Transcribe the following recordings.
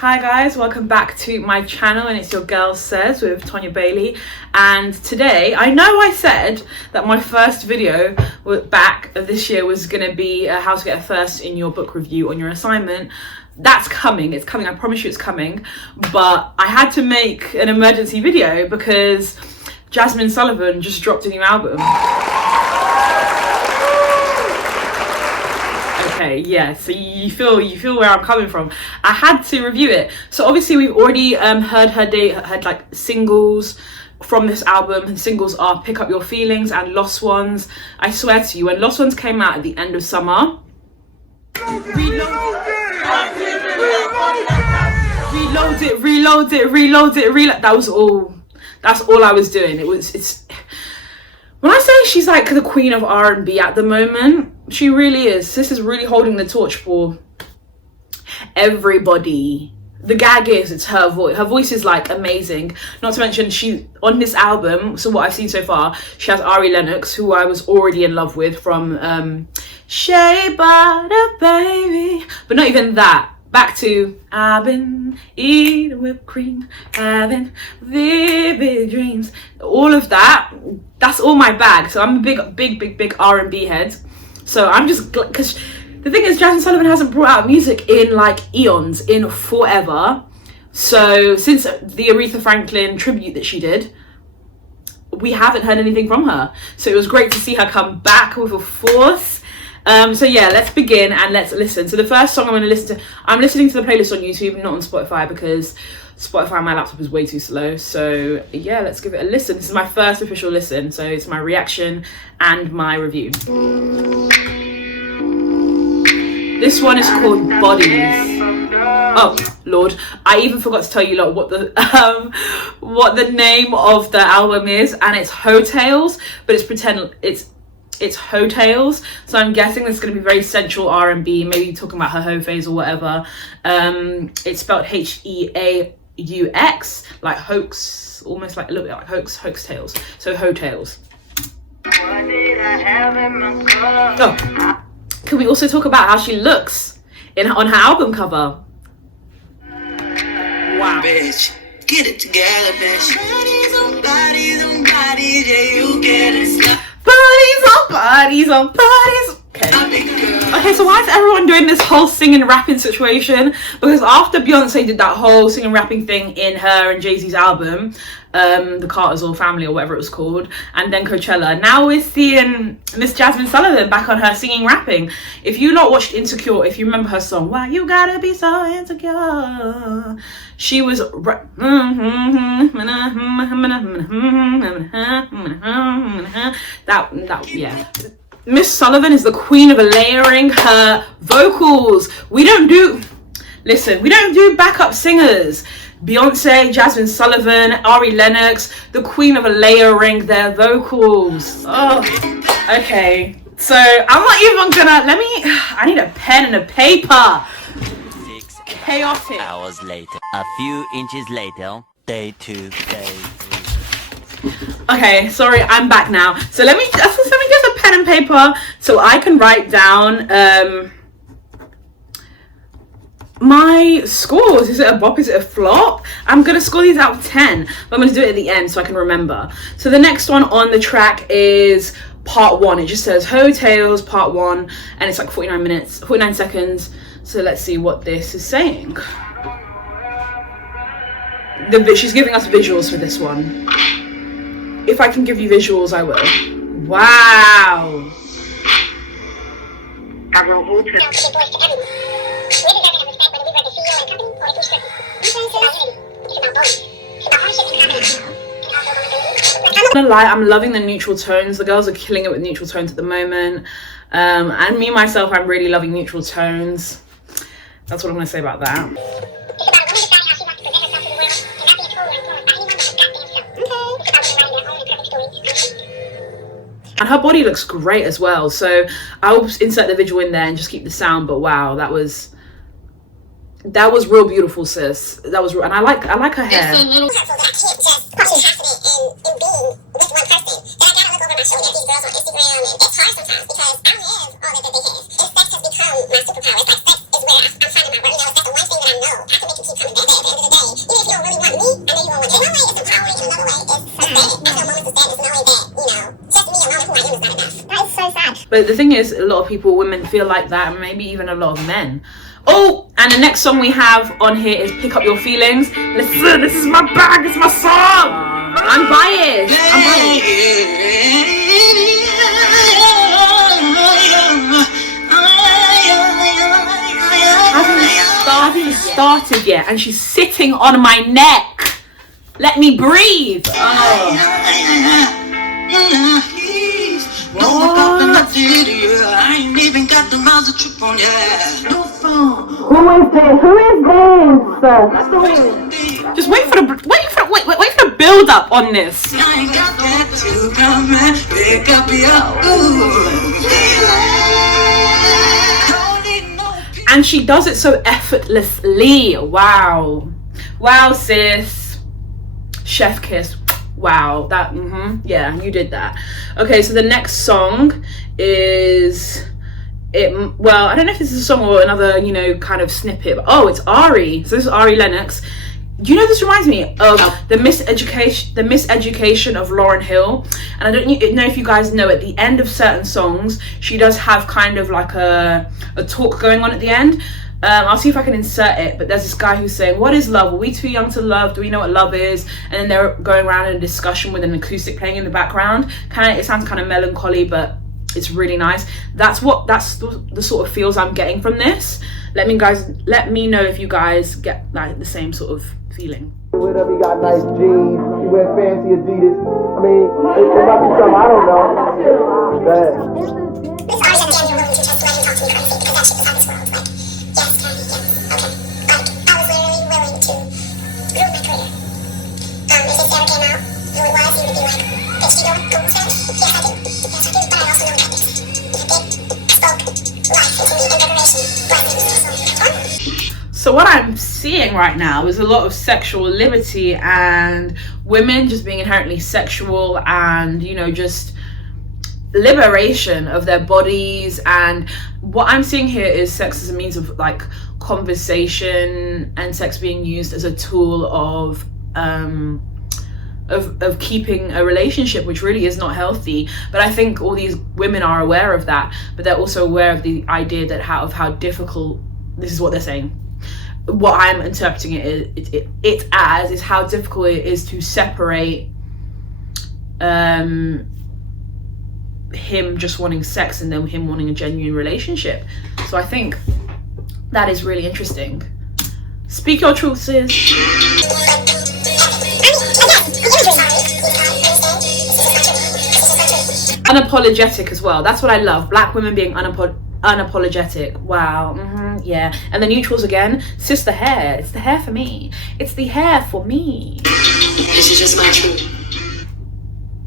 Hi guys, welcome back to my channel, and it's your girl Says with Tonya Bailey. And today, I know I said that my first video back of this year was going to be how to get a first in your book review on your assignment. That's coming, it's coming, I promise you it's coming. But I had to make an emergency video because Jazmine Sullivan just dropped a new album. Okay, yeah, so you feel where I'm coming from. I had to review it. So obviously we've already heard like singles from this album, and singles are Pick Up Your Feelings and Lost Ones. I swear to you, when Lost Ones came out at the end of summer, reload it, that's all I was doing. It's when I say she's like the queen of R&B at the moment, she really is. This is really holding the torch for everybody. The gag is, it's her voice. Her voice is like amazing. Not to mention, she on this album, so what I've seen so far, she has Ari Lennox, who I was already in love with from Shea Butter Baby. But not even that. Back to I've been eating whipped cream, having vivid dreams. All of that, that's all my bag. So I'm a big R&B head. So I'm just, because the thing is, Jazmine Sullivan hasn't brought out music in like eons, in forever. So since the Aretha Franklin tribute that she did, we haven't heard anything from her. So it was great to see her come back with a force. So yeah, let's begin and let's listen. So the first song I'm going to listen to, I'm listening to the playlist on YouTube, not on Spotify, because Spotify on my laptop is way too slow. So yeah, let's give it a listen. This is my first official listen, so it's my reaction and my review. This one is called Bodies. Oh Lord, I even forgot to tell you lot what the name of the album is, and it's Heaux, but it's Heaux, so I'm guessing it's going to be very sensual R&B, maybe talking about her hoe phase or whatever. It's spelled Heaux, like hoax, almost like a little bit like hoax tales. So Heaux. Oh, can we also talk about how she looks on her album cover? Wow. Bitch, get it together, bitch. Bodies on bodies on bodies, yeah, you get it. Bodies on bodies. Okay, so why is everyone doing this whole singing rapping situation? Because after Beyonce did that whole singing rapping thing in her and Jay-Z's album, the Carter's All Family or whatever it was called, and then Coachella, now we're seeing Miss Jazmine Sullivan back on her singing rapping. If you not watched Insecure, if you remember her song, Why You Gotta Be So Insecure, she was yeah. Miss Sullivan is the queen of layering her vocals. We don't do backup singers. Beyonce, Jazmine Sullivan, Ari Lennox, the queen of layering their vocals. Oh, okay. So I'm not even gonna, I need a pen and a paper. 6 chaotic hours later. A few inches later, day 2, day 3. Okay, sorry, I'm back now. So let me get a pen and paper so I can write down my scores. Is it a bop? Is it a flop? I'm gonna score these out of 10, but I'm gonna do it at the end so I can remember. So the next one on the track is part 1. It just says Heaux part 1, and it's like 49 seconds. So let's see what this is saying. She's giving us visuals for this one. If I can give you visuals, I will. Wow. I'm not gonna lie, I'm loving the neutral tones. The girls are killing it with neutral tones at the moment. And me, myself, I'm really loving neutral tones. That's what I'm gonna say about that. And her body looks great as well, so I'll insert the visual in there and just keep the sound. But wow, that was real beautiful, sis. That was real, and I like her hair. It's a little that I can't just procrastinate and being with one person. Then I gotta look over my shoulder at these girls on Instagram, and it's hard sometimes because I don't have all that they have. And sex has become my superpower. It's like sex is where I'm finding my work. You know, it's like the one thing that I know I can make you keep coming back. sadness knowing that, just me alone who I am is not enough. That is so sad. But the thing is, a lot of people, women feel like that, and maybe even a lot of men. Oh, and the next song we have on here is Pick Up Your Feelings. Listen, this is my bag, this is my song. I'm biased. Hasn't started yet, and she's sitting on my neck. Let me breathe. Oh. I ain't even got the miles to trip on, no phone. Who is this? Just wait for the build up on this. I ain't got that to come and pick up your and she does it so effortlessly. Wow, sis. Chef kiss. Wow, that, yeah, you did that. Okay, so the next song is, well, I don't know if this is a song or another, kind of snippet, but, oh, it's Ari. So this is Ari Lennox. This reminds me of the Miseducation of Lauryn Hill. And I don't know if you guys know, at the end of certain songs, she does have kind of like a talk going on at the end. I'll see if I can insert it, but there's this guy who's saying, what is love? Are we too young to love? Do we know what love is? And then they're going around in a discussion with an acoustic playing in the background. It sounds kind of melancholy, but it's really nice. That's the sort of feels I'm getting from this. Let me know if you guys get like the same sort of feeling. Whatever, you got nice jeans, you wear fancy Adidas. I mean, it might be something I don't know. Bad. It's always at the end you're willing to just let him talk to me crazy, because that shit is out this world. Like, yes, Tony, yes, okay. Like, I was literally willing to ruin my career. If this ever came out, who it was, he would be like, bitch, you doing cool stuff? Yes, I do. Yes, I do, but I also know that this. It spoke life into me and liberation. So what I'm seeing right now is a lot of sexual liberty and women just being inherently sexual and, just liberation of their bodies. And what I'm seeing here is sex as a means of like conversation, and sex being used as a tool of keeping a relationship, which really is not healthy. But I think all these women are aware of that, but they're also aware of the idea that of how difficult, this is what they're saying, what I'm interpreting it as is how difficult it is to separate him just wanting sex and then him wanting a genuine relationship. So I think that is really interesting. Speak your truth, sis. Unapologetic as well. That's what I love. Black women being unapologetic. Wow. Yeah. And the neutrals again. Sis, the hair. It's the hair for me. It's the hair for me. This is just my truth.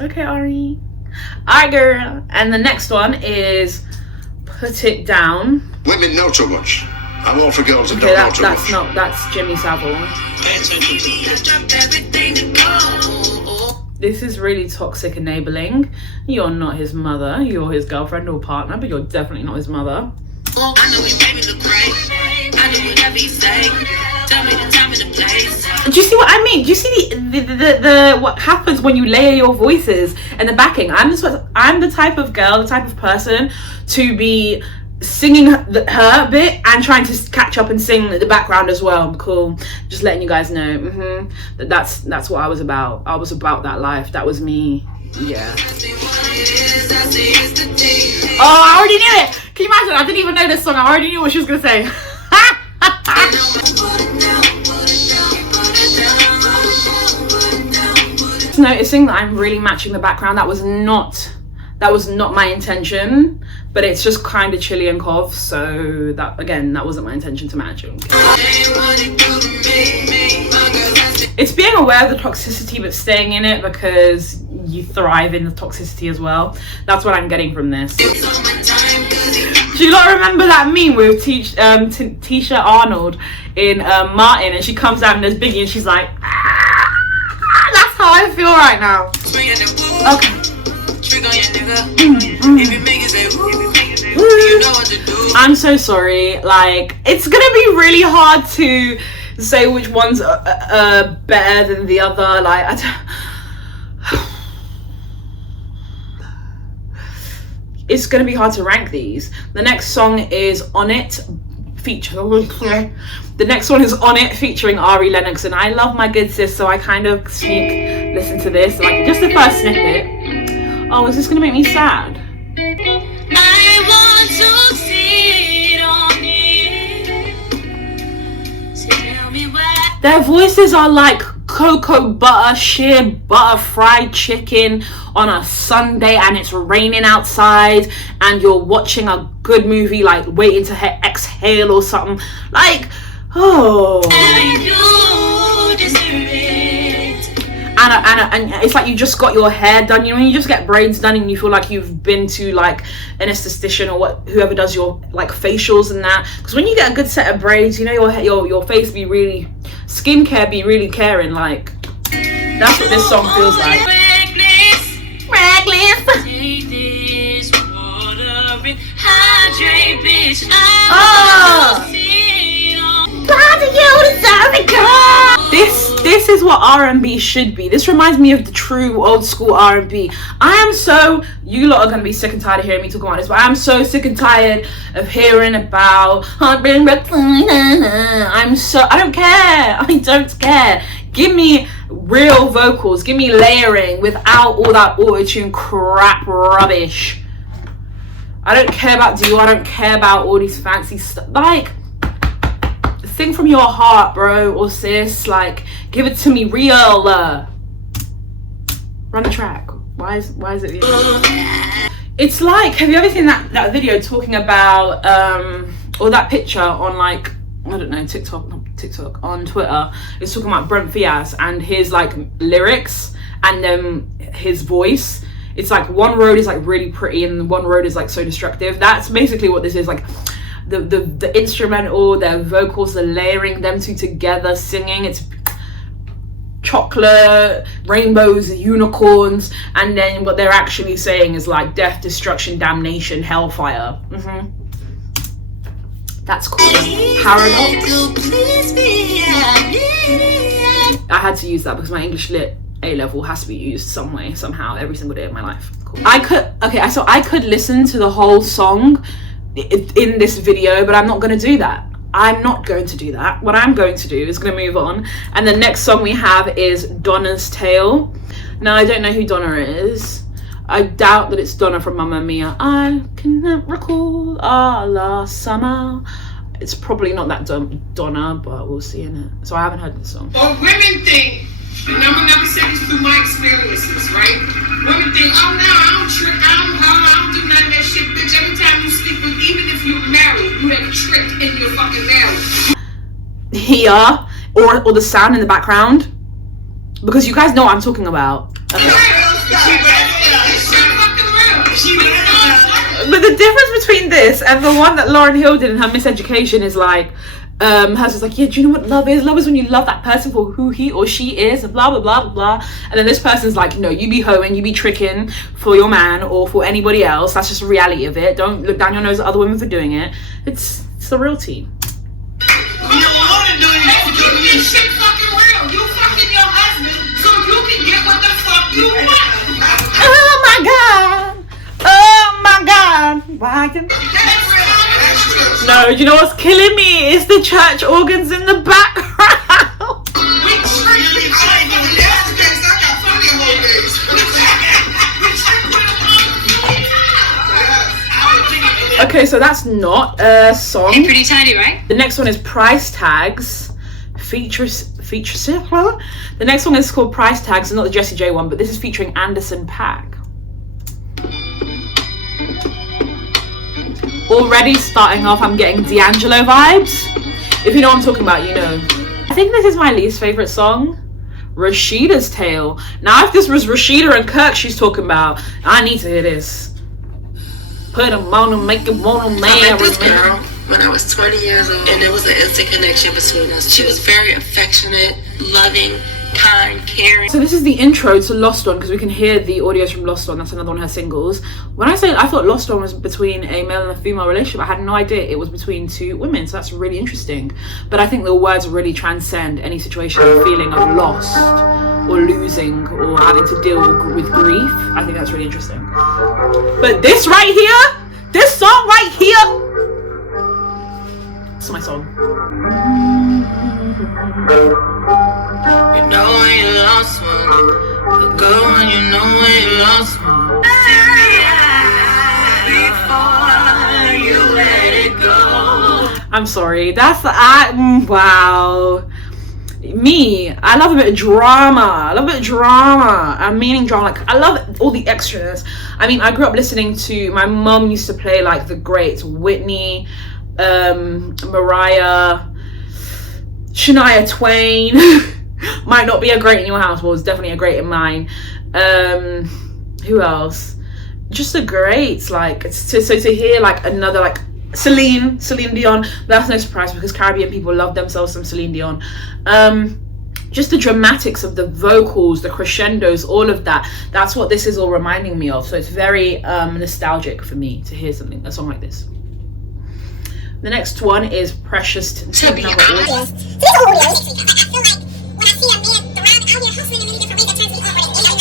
Okay, Ari. Alright, girl. And the next one is Put It Down. Women know too much. I'm all for girls that don't know too much. That's Jimmy Savile. This is really toxic enabling. You're not his mother. You're his girlfriend or partner, but you're definitely not his mother. I know he made me look great. I do whatever he say. Tell me the time and the place. Do you see what I mean? Do you see the what happens when you layer your voices and the backing? I'm the type of girl, the type of person to be singing her bit and trying to catch up and sing the background as well. Cool. Just letting you guys know. That's what I was about. I was about that life. That was me. Yeah. Oh, I already knew it. Can you imagine? I didn't even know this song. I already knew what she was gonna say. Just noticing that I'm really matching the background. That was not my intention, but it's just kind of chilly and cough, so that wasn't my intention to match. It's being aware of the toxicity but staying in it because you thrive in the toxicity as well. That's what I'm getting from this. Do you not remember that meme with Teesha Arnold in Martin, and she comes out and there's Biggie and she's like, that's how I feel right now. Okay. I'm so sorry. Like, it's gonna be really hard to say which one's better than the other. Like, it's going to be hard to rank these. The next song is On It, the next one is On It featuring Ari Lennox, and I love my good sis, so I kind of listen to this, like just the first snippet. Oh, is this gonna make me sad? I want to sit on it. Tell me where. Their voices are like cocoa butter, sheer butter fried chicken on a Sunday and it's raining outside and you're watching a good movie, like waiting to exhale or something. Like, oh. And it's like you just got your hair done. You know when you just get braids done and you feel like you've been to like an esthetician or whoever does your like facials and that. Because when you get a good set of braids, you know your face be really, skincare be really caring. Like that's what this song feels like. Reckless. Take this water and hydrate, bitch. This is what R&B should be. This reminds me of the true old school R&B. You lot are going to be sick and tired of hearing me talk about this, but I'm so sick and tired of hearing about I don't care. I don't care. Give me real vocals. Give me layering without all that auto-tune crap rubbish. I don't care about Dior. I don't care about all these fancy stuff. Like, sing from your heart, bro or sis. Like, give it to me real. Run the track. Why is it? It's like, have you ever seen that video talking about or that picture on like, I don't know, TikTok on Twitter? It's talking about Brent Fias and his like lyrics and his voice. It's like one road is like really pretty and one road is like so destructive. That's basically what this is. Like the instrumental, their vocals, the layering, them two together singing, it's chocolate, rainbows, unicorns, and then what they're actually saying is like death, destruction, damnation, hellfire. That's cool. Paradox. I had to use that because my English Lit A-level has to be used some way, somehow, every single day of my life. Cool. I could listen to the whole song in this video, but I'm not going to do that. I'm not going to do that. What I'm going to do is going to move on, and the next song we have is Donna's Tale. Now, I don't know who Donna is. I doubt that it's Donna from Mamma Mia. I cannot recall our last summer. It's probably not that Donna, but we'll see in it. So I haven't heard the song. Or women think, and I'm gonna never say this through my experiences, right? Women think, oh no, I don't trick, I don't do none of that shit, bitch. Every time you sleep with, even if you're married, you have a trick in your fucking marriage. Here, or the sound in the background, because you guys know what I'm talking about. Okay. But the difference between this and the one that Lauryn Hill did in her Miseducation is like, hers is like, yeah, do you know what love is? Love is when you love that person for who he or she is, and blah, blah, blah, blah, blah. And then this person's like, no, you be hoeing, you be tricking for your man or for anybody else. That's just the reality of it. Don't look down your nose at other women for doing it. It's the real tea. This shit fucking real. You fucking your husband so you can get what the fuck you want. Oh my God. Oh my God. Why can... No, you know what's killing me? It's the church organs in the background. Okay, so that's not a song. Hey, pretty tidy, right? The next one is Price Tags. The next one is called Price Tags, and not the Jessie J one, but this is featuring Anderson .Paak. Already starting off, I'm getting D'Angelo vibes. If you know what I'm talking about, you know. I think this is my least favorite song, Rashedas Tale. Now, if this was Rashida and Kirk she's talking about, I need to hear this. Put them on and make it want a man remember. When I was 20 years old, and there was an instant connection between us. She was very affectionate, loving, kind, caring. So this is the intro to Lost One, because we can hear the audios from Lost One. That's another one of her singles. When I thought Lost One was between a male and a female relationship, I had no idea it was between two women. So that's really interesting. But I think the words really transcend any situation of feeling of lost or losing or having to deal with grief. I think that's really interesting. But this right here, this song right here, it's my song. You know when you lost one, the good one, you know when you lost one. Before you let it go. I'm sorry, that's the wow. Me, I love a bit of drama. I'm meaning drama. Like, I love all the extras. I mean, I grew up listening to, my mum used to play like the greats, Whitney, Mariah, Shania Twain. Might not be a great in your house, but it's definitely a great in mine. Who else? Just the greats. Like, to hear like another, like Celine Dion, that's no surprise because Caribbean people love themselves some Celine Dion. Just the dramatics of the vocals, the crescendos, all of that, that's what this is all reminding me of. So it's very nostalgic for me to hear a song like this. The next one is Precious to be honest. I feel like when I see a man around out here hustling in many different ways, that turns me on.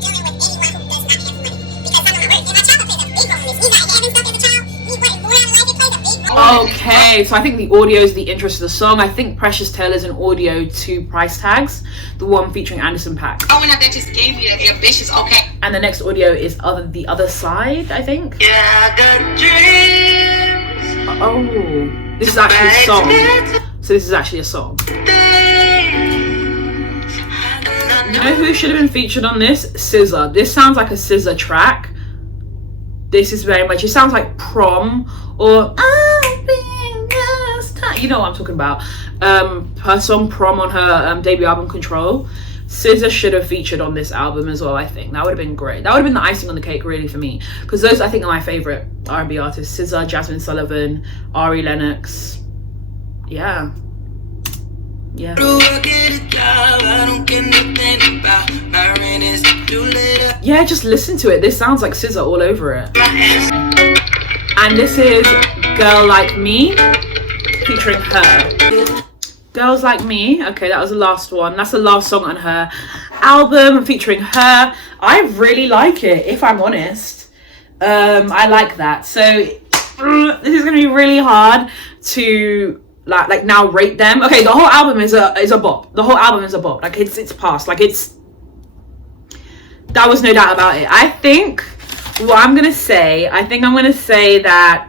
But I'm not dealing with anyone who does not have money. Because some of my work, and my child plays a big role in this. We not having stuff as a child. We work more in life, it plays a big role. Okay, so I think the audio is the interest of the song. I think Precious Tale is an audio to Price Tags, the one featuring Anderson .Paak. Oh, and that just gave me an ambitious, okay. And the next audio is The Other Side, I think. Yeah, I got dreams. Oh, this is actually a song. So this is actually a song. You know who should have been featured on this? SZA. This sounds like a SZA track. This is very much, it sounds like Prom or you know what I'm talking about. Her song Prom on her debut album Control. SZA should have featured on this album as well. I think that would have been great. That would have been the icing on the cake really for me, because those I think are my favorite R&B artists: SZA, Jazmine Sullivan, Ari Lennox. Yeah. Yeah, just listen to it. This sounds like SZA all over it. And this is Girl Like Me featuring Her. Girls Like Me. Okay, that was the last one. That's the last song on her album featuring Her. I really like it, if I'm honest. I like that. So this is gonna be really hard to like now rate them. Okay, the whole album is a bop. The whole album is a bop. Like it's passed. Like that was no doubt about it. I think what I'm gonna say, that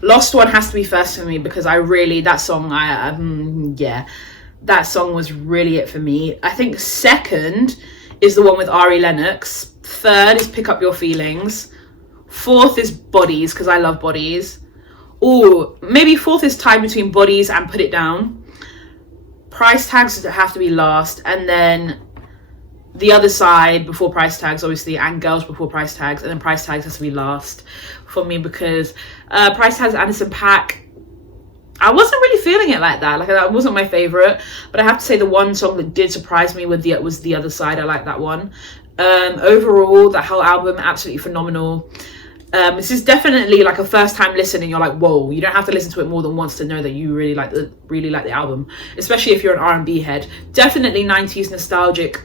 Lost One has to be first for me, because that song, that song was really it for me. I think second is the one with Ari Lennox. Third is Pick Up Your Feelings. Fourth is Bodies, because I love Bodies. Or maybe fourth is tied between Bodies and Put It Down. Price Tags have to be last, and then The Other Side before Price Tags, obviously, and Girls before Price Tags, and then Price Tags has to be last for me, because Price Tags, Anderson .Paak, I wasn't really feeling it like that. Like, that wasn't my favorite, but I have to say the one song that did surprise me was The Other Side. I like that one. Overall, the whole album, absolutely phenomenal. This is definitely like a first time listen and you're like, whoa, you don't have to listen to it more than once to know that you really like the album, especially if you're an R&B head. Definitely 90s nostalgic,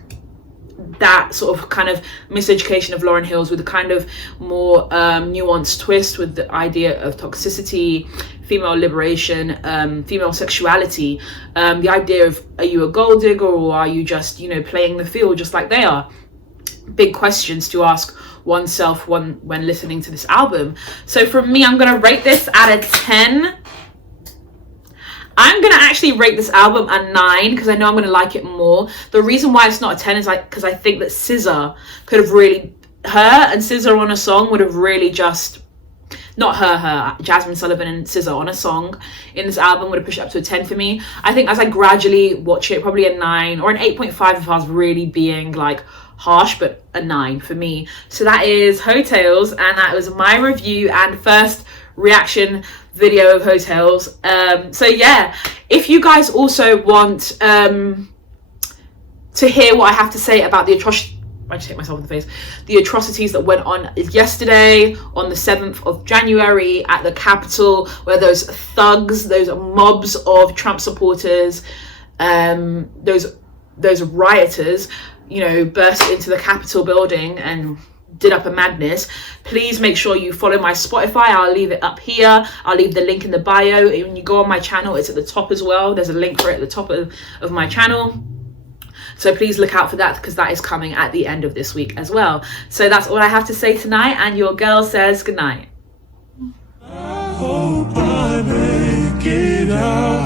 that sort of kind of miseducation of Lauryn Hill's with a kind of more nuanced twist with the idea of toxicity, female liberation, female sexuality, the idea of, are you a gold digger or are you just, playing the field just like they are? Big questions to ask oneself when listening to this album. So for me, I'm gonna rate this out of 10. I'm gonna actually rate this album a 9 because I know I'm gonna like it more. The reason why it's not a 10 is because I think that SZA could have really, her and SZA on a song would have really just, not her, Jazmine Sullivan and SZA on a song in this album would have pushed it up to a 10 for me. I think as I gradually watch it, probably a 9 or an 8.5 if I was really being like harsh, but a 9 for me. So that is Heaux Tales, and that was my review and first reaction video of Heaux Tales. So yeah, if you guys also want to hear what I have to say about the atrocities that went on yesterday on the 7th of January at the Capitol, where those thugs, those mobs of Trump supporters, those rioters, burst into the Capitol building and did up a madness. Please make sure you follow my Spotify. I'll leave it up here. I'll leave the link in the bio. When you go on my channel, it's at the top as well. There's a link for it at the top of my channel. So please look out for that, because that is coming at the end of this week as well. So that's all I have to say tonight, and your girl says good night. I hope I make it out.